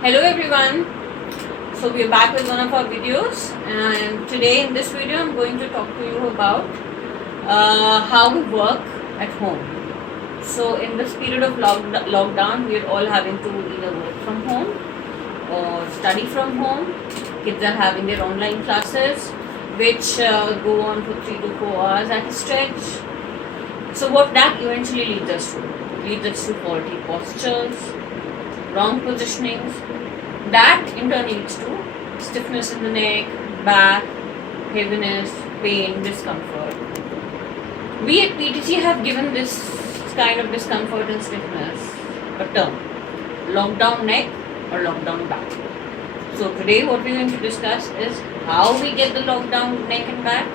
Hello everyone. So we're back with one of our videos, and today in this video I'm going to talk to you about how we work at home. So in this period of lockdown, we're all having to either work from home or study from home. Kids are having their online classes, which go on for 3 to 4 hours at a stretch. So what that eventually leads us to faulty postures, wrong positionings. That in turn leads to stiffness in the neck, back, heaviness, pain, discomfort. We at PTC have given this kind of discomfort and stiffness a term: lockdown neck or lockdown back. So today what we're going to discuss is how we get the lockdown neck and back,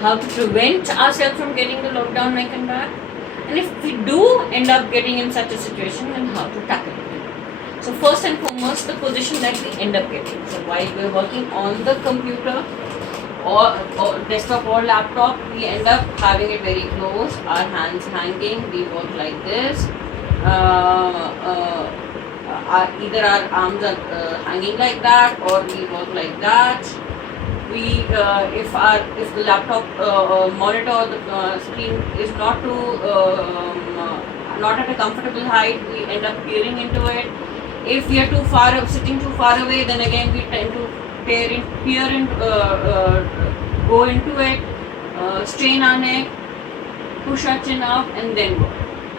how to prevent ourselves from getting the lockdown neck and back, and if we do end up getting in such a situation, then how to tackle it. So first and foremost, the position that we end up getting. So while we're working on the computer or desktop or laptop, we end up having it very close, our hands hanging, we work like this. Either our arms are hanging like that, or we work like that. We, if the laptop monitor or the screen is not not at a comfortable height, we end up peering into it. If we are sitting too far away, then again we tend to go into it, strain our neck, push our chin up, and then work.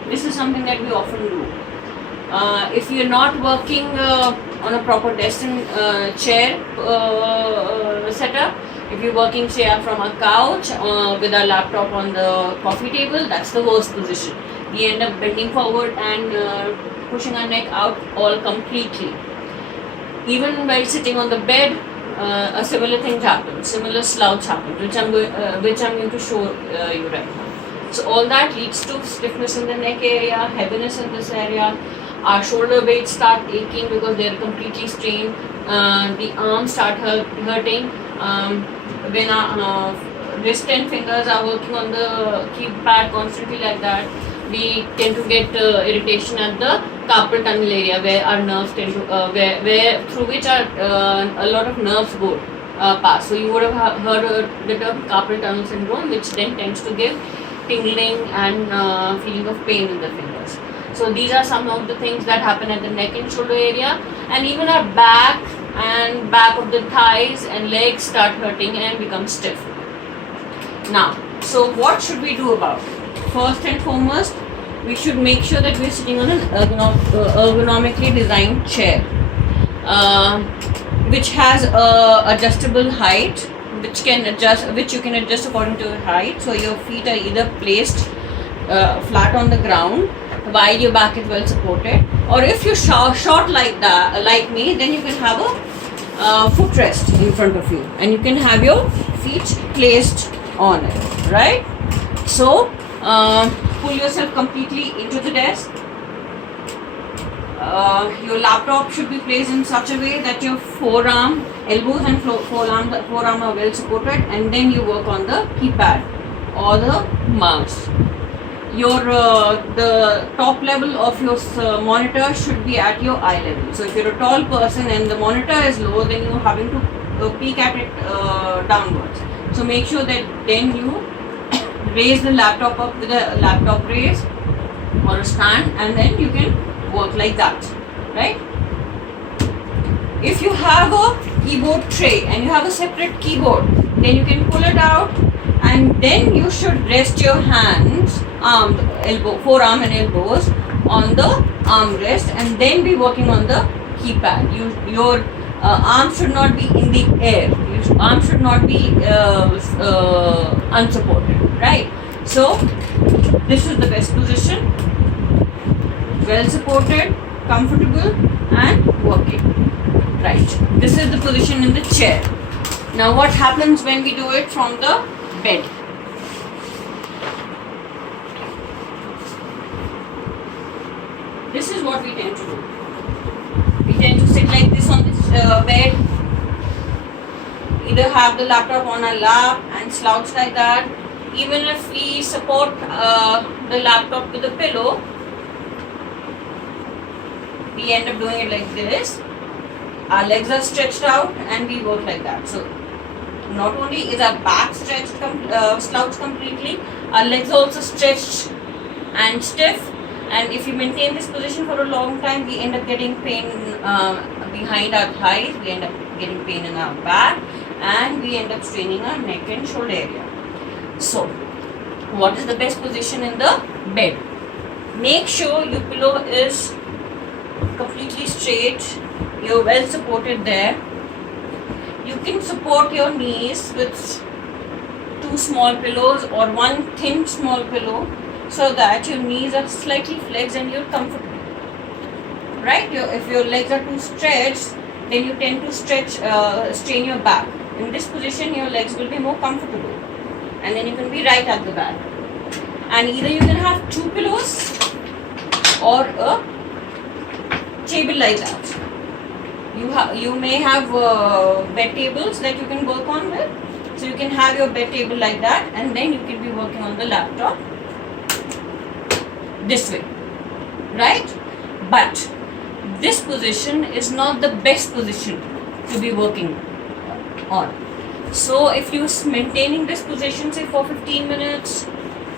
This is something that we often do. If you are not working on a proper desk and chair setup, if you're working, say, from a couch with our laptop on the coffee table, that's the worst position. We end up bending forward and pushing our neck out all completely. Even while sitting on the bed, a similar thing happens, similar slouch happens, which I'm going to show you right now. So all that leads to stiffness in the neck area, heaviness in this area. Our shoulder blades start aching because they are completely strained. The arms start hurting. When our wrist and fingers are working on the keypad constantly like that, we tend to get irritation at the carpal tunnel area, where our nerves tend to where through which a lot of nerves go pass. So you would have heard the term carpal tunnel syndrome, which then tends to give tingling and feeling of pain in the fingers. So these are some of the things that happen at the neck and shoulder area, and even our back and back of the thighs and legs start hurting and become stiff. Now, so what should we do about it? First and foremost, we should make sure that we're sitting on an ergonomically designed chair, which has a adjustable height, which you can adjust according to your height. So your feet are either placed flat on the ground while your back is well supported, or if you're short like that, like me, then you can have a footrest in front of you, and you can have your feet placed on it, right? So pull yourself completely into the desk. Your laptop should be placed in such a way that your forearm, elbows and forearm are well supported, and then you work on the keypad or the mouse. Your the top level of your monitor should be at your eye level. So if you're a tall person and the monitor is low, then you're having to peek at it downwards. So make sure that then you raise the laptop up with a laptop raise or a stand, and then you can work like that, right? If you have a keyboard tray and you have a separate keyboard, then you can pull it out, and then you should rest your hands, forearm and elbows on the armrest, and then be working on the keypad. Your arms should not be in the air. Your arms should not be unsupported, right? So this is the best position, well supported, comfortable, and working, right? This is the position in the chair. Now what happens when we do it from the bed? This is what we tend to do. We tend to sit like this on this bed, either have the laptop on our lap and slouch like that. Even if we support the laptop with a pillow, we end up doing it like this. Our legs are stretched out and we work like that. So not only is our back stretched, slouched completely, our legs are also stretched and stiff. And if you maintain this position for a long time, we end up getting pain behind our thighs, we end up getting pain in our back, and we end up straining our neck and shoulder area. So, what is the best position in the bed? Make sure your pillow is completely straight, you're well supported there. You can support your knees with 2 small pillows or 1 thin small pillow, so that your knees are slightly flexed and you're comfortable. Right? If your legs are too stretched, then you tend to strain your back. In this position, your legs will be more comfortable, and then you can be right at the back. And either you can have 2 pillows or a table like that. You may have bed tables that you can work on with. So you can have your bed table like that, and then you can be working on the laptop this way, right? But this position is not the best position to be working on. So if you're maintaining this position, say for 15 minutes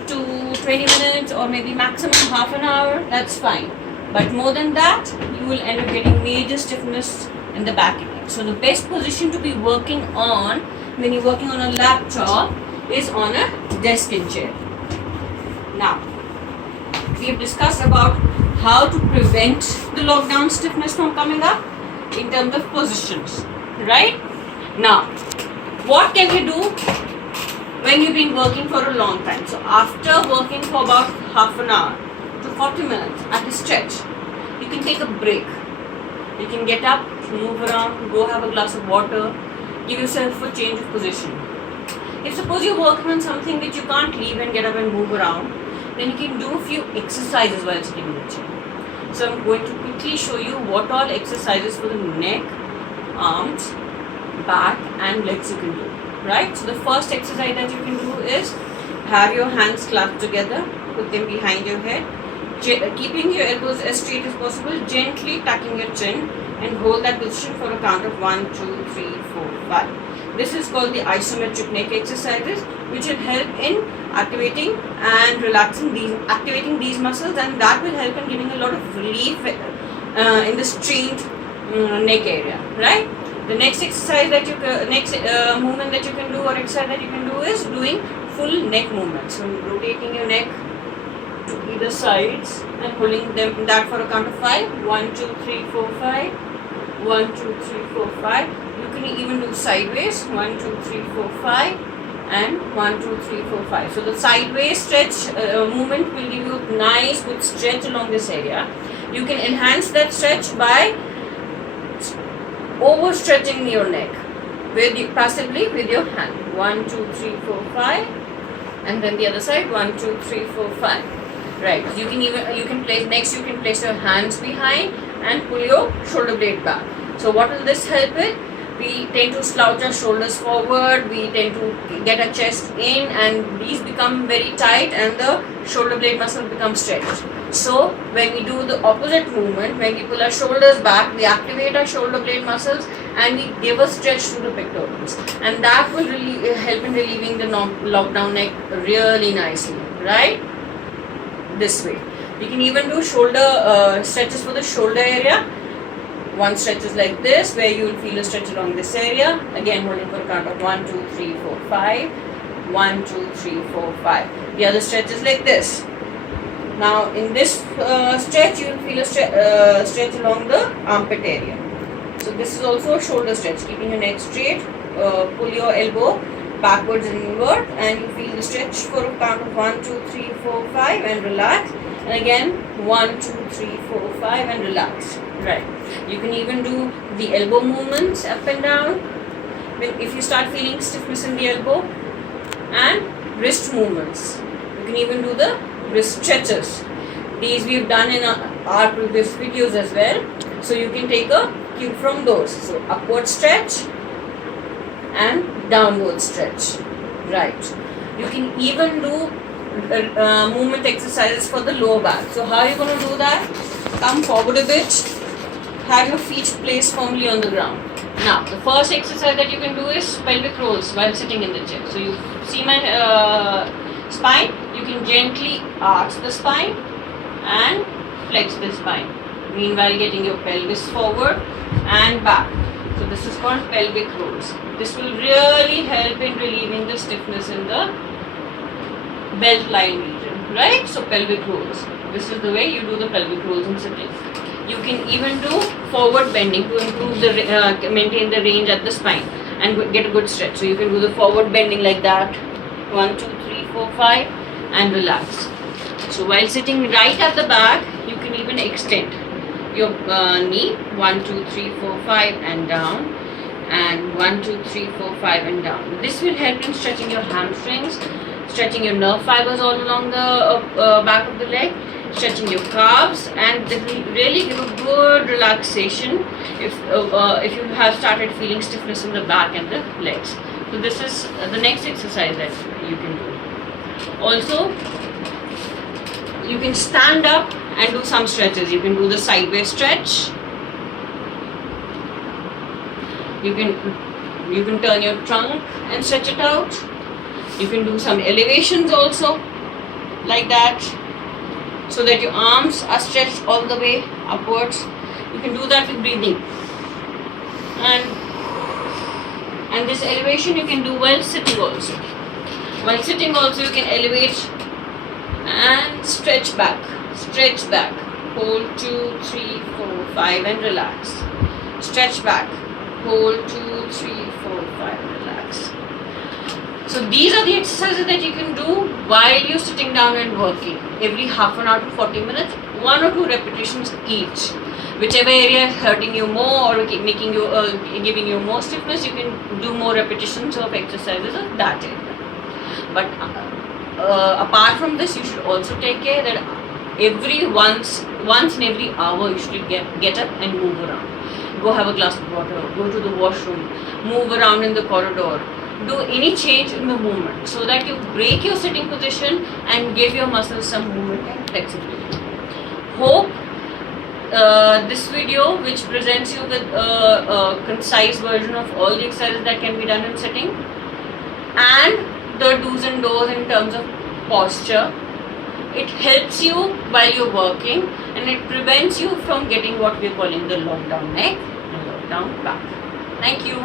to 20 minutes or maybe maximum half an hour, that's fine. But more than that, you will end up getting major stiffness in the back again. So the best position to be working on when you're working on a laptop is on a desk and chair. Now, we have discussed about how to prevent the lockdown stiffness from coming up in terms of positions, right? Now, what can you do when you've been working for a long time? So after working for about half an hour to 40 minutes at a stretch, you can take a break. You can get up, move around, go have a glass of water, give yourself a change of position. If suppose you're working on something which you can't leave and get up and move around, then you can do a few exercises while sitting in the chair. So I'm going to quickly show you what all exercises for the neck, arms, back and legs you can do, right? So the first exercise that you can do is have your hands clasped together, put them behind your head, keeping your elbows as straight as possible, gently tucking your chin, and hold that position for a count of 1, 2, 3, 4, 5. This is called the isometric neck exercises, which will help in activating and relaxing these muscles, and that will help in giving a lot of relief in the strained neck area, right? The next exercise that movement that you can do or exercise that you can do is doing full neck movements. So rotating your neck to either sides and pulling them that for a count of 5. 1, 2, 3, 4, 5. 1, 2, 3, 4, 5. You can even do sideways. 1, 2, 3, 4, 5. And 1, 2, 3, 4, 5. So the sideways stretch movement will give you a nice good stretch along this area. You can enhance that stretch by overstretching your neck passively with your hand. 1, 2, 3, 4, 5. And then the other side. 1, 2, 3, 4, 5. Right. You can place your hands behind and pull your shoulder blade back. So what will this help with? We tend to slouch our shoulders forward, we tend to get our chest in, and these become very tight and the shoulder blade muscle becomes stretched. So when we do the opposite movement, when we pull our shoulders back, we activate our shoulder blade muscles and we give a stretch to the pectorals, and that will really help in relieving the lockdown neck really nicely, right? This way. You can even do shoulder stretches for the shoulder area. One stretch is like this, where you will feel a stretch along this area. Again, holding for a count of 1, 2, 3, 4, 5. 1, 2, 3, 4, 5. The other stretch is like this. Now, in this stretch, you will feel a stretch along the armpit area. So this is also a shoulder stretch. Keeping your neck straight, pull your elbow backwards and inward, and you feel the stretch for a count of 1, 2, 3, 4, 5, and relax. And again, 1, 2, 3, 4, 5, and relax. Right. You can even do the elbow movements up and down if you start feeling stiffness in the elbow, and wrist movements. You can even do the wrist stretches. These we've done in our previous videos as well. So you can take a cue from those. So upward stretch and downward stretch. Right. You can even do movement exercises for the lower back. So how are you going to do that? Come forward a bit. have your feet placed firmly on the ground. Now, the first exercise that you can do is pelvic rolls while sitting in the chair. So you see my spine, you can gently arch the spine and flex the spine. Meanwhile, getting your pelvis forward and back. So this is called pelvic rolls. This will really help in relieving the stiffness in the belt line region, right? So pelvic rolls. This is the way you do the pelvic rolls in sitting. You can even do forward bending to improve the maintain the range at the spine and get a good stretch. So you can do the forward bending like that. 1, 2, 3, 4, 5 and relax. So while sitting right at the back, you can even extend your knee 1, 2, 3, 4, 5 and down, and 1, 2, 3, 4, 5 and down. This will help in stretching your hamstrings, stretching your nerve fibers all along the back of the leg, stretching your calves, and this will really give a good relaxation if you have started feeling stiffness in the back and the legs. So this is the next exercise that you can do. Also, you can stand up and do some stretches. You can do the sideways stretch. You can turn your trunk and stretch it out. You can do some elevations also, like that, so that your arms are stretched all the way upwards. You can do that with breathing. And this elevation you can do while sitting also. While sitting also you can elevate and stretch back. Stretch back. Hold 2, 3, 4, 5 and relax. Stretch back. Hold 2, 3, 4, 5 and relax. So these are the exercises that you can do while you're sitting down and working. Every half an hour to 40 minutes, 1 or 2 repetitions each. Whichever area is hurting you more or making you giving you more stiffness, you can do more repetitions of exercises of that area. But apart from this, you should also take care that once in every hour you should get up and move around. Go have a glass of water, go to the washroom, move around in the corridor, do any change in the movement so that you break your sitting position and give your muscles some movement and flexibility. Hope this video, which presents you with a concise version of all the exercises that can be done in sitting and the do's and don'ts in terms of posture, it helps you while you're working and it prevents you from getting what we're calling the lockdown neck and lockdown back. Thank you.